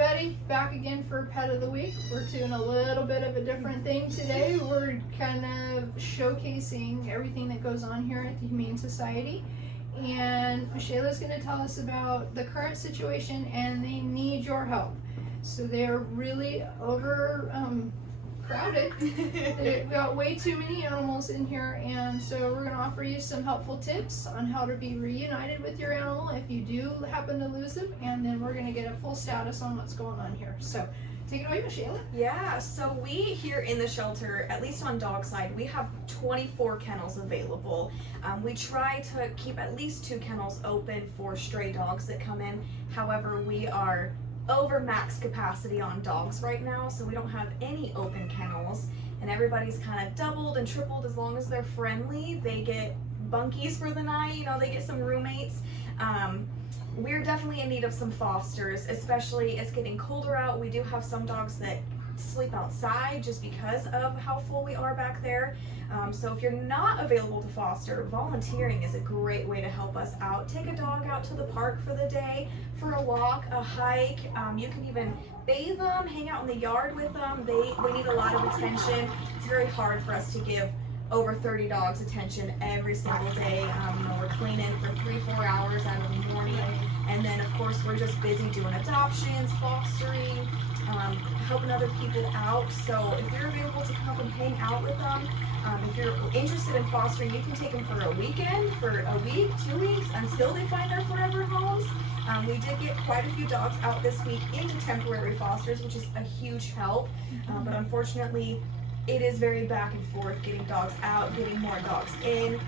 everybody, back again for Pet of the Week. We're doing a little bit of a different thing today. We're kind of showcasing everything that goes on here at the Humane Society. And Shayla's going to tell us about the current situation, and they need your help. So they're really crowded. They've got way too many animals in here, and so we're going to offer you some helpful tips on how to be reunited with your animal if you do happen to lose them, and then we're going to get a full status on what's going on here. So take it away, Shayla. Yeah, so we here in the shelter, at least on dog side, we have 24 kennels available. We try to keep at least 2 kennels open for stray dogs that come in. However, we are over max capacity on dogs right now, so we don't have any open kennels, and everybody's kind of doubled and tripled. As long as they're friendly, they get bunkies for the night, you know, they get some roommates. We're definitely in need of some fosters, especially it's getting colder out. We do have some dogs that sleep outside just because of how full we are back there. So if you're not available to foster, volunteering is a great way to help us out. Take a dog out to the park for the day, for a walk, a hike. You can even bathe them, hang out in the yard with them. They need a lot of attention. It's very hard for us to give over 30 dogs attention every single day. You know, we're cleaning for 3-4 hours out of the morning, and then of course we're just busy doing adoptions, fostering, helping other people out. So if you're available to come and hang out with them, if you're interested in fostering, you can take them for a weekend, for a week, 2 weeks, until they find their forever homes. We did get quite a few dogs out this week into temporary fosters, which is a huge help, but unfortunately it is very back and forth getting dogs out, getting more dogs in.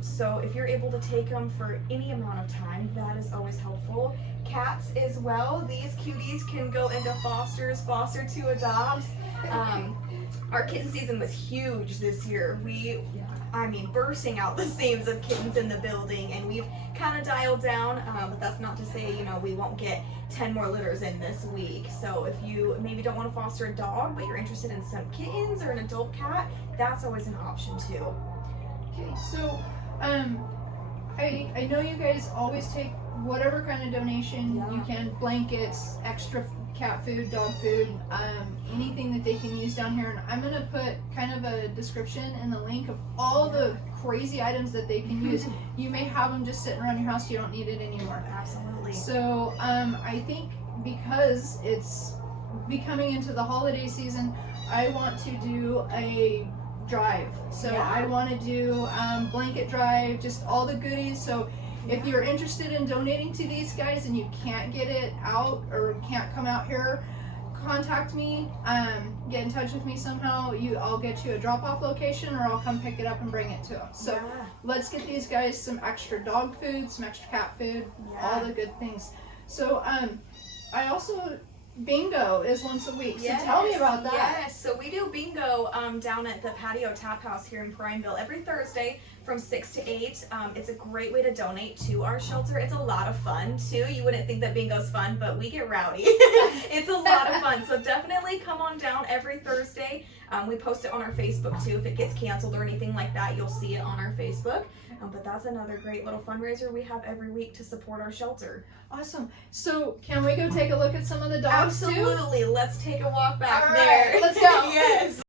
So if you're able to take them for any amount of time, that is always helpful. Cats as well. These cuties can go into fosters, foster to adopts. Our kitten season was huge this year. I mean, bursting out the seams of kittens in the building, and we've kind of dialed down, but that's not to say, you know, we won't get 10 more litters in this week. So if you maybe don't want to foster a dog, but you're interested in some kittens or an adult cat, that's always an option too. Okay, so I know you guys always take whatever kind of donation you can, blankets, extra cat food, dog food, anything that they can use down here. And I'm going to put kind of a description and the link of all the crazy items that they can use. You may have them just sitting around your house, you don't need it anymore. Absolutely. So I think because it's becoming into the holiday season, I want to do a drive. So I want to do blanket drive, just all the goodies. So if you're interested in donating to these guys and you can't get it out or can't come out here, contact me, get in touch with me somehow. I'll get you a drop-off location, or I'll come pick it up and bring it to them. So let's get these guys some extra dog food, some extra cat food, all the good things. So I also, bingo is once a week. So tell me about that. Yes, so we do bingo down at the Patio Tap House here in Prineville every Thursday from 6 to 8. It's a great way to donate to our shelter. It's a lot of fun too. You wouldn't think that bingo's fun, but we get rowdy. It's a lot of fun. So definitely come on down every Thursday. We post it on our Facebook too. If it gets canceled or anything like that, you'll see it on our Facebook. But that's another great little fundraiser we have every week to support our shelter. Awesome. So can we go take a look at some of the dogs too? Absolutely. Let's take a walk back All there. right, let's go. Yes.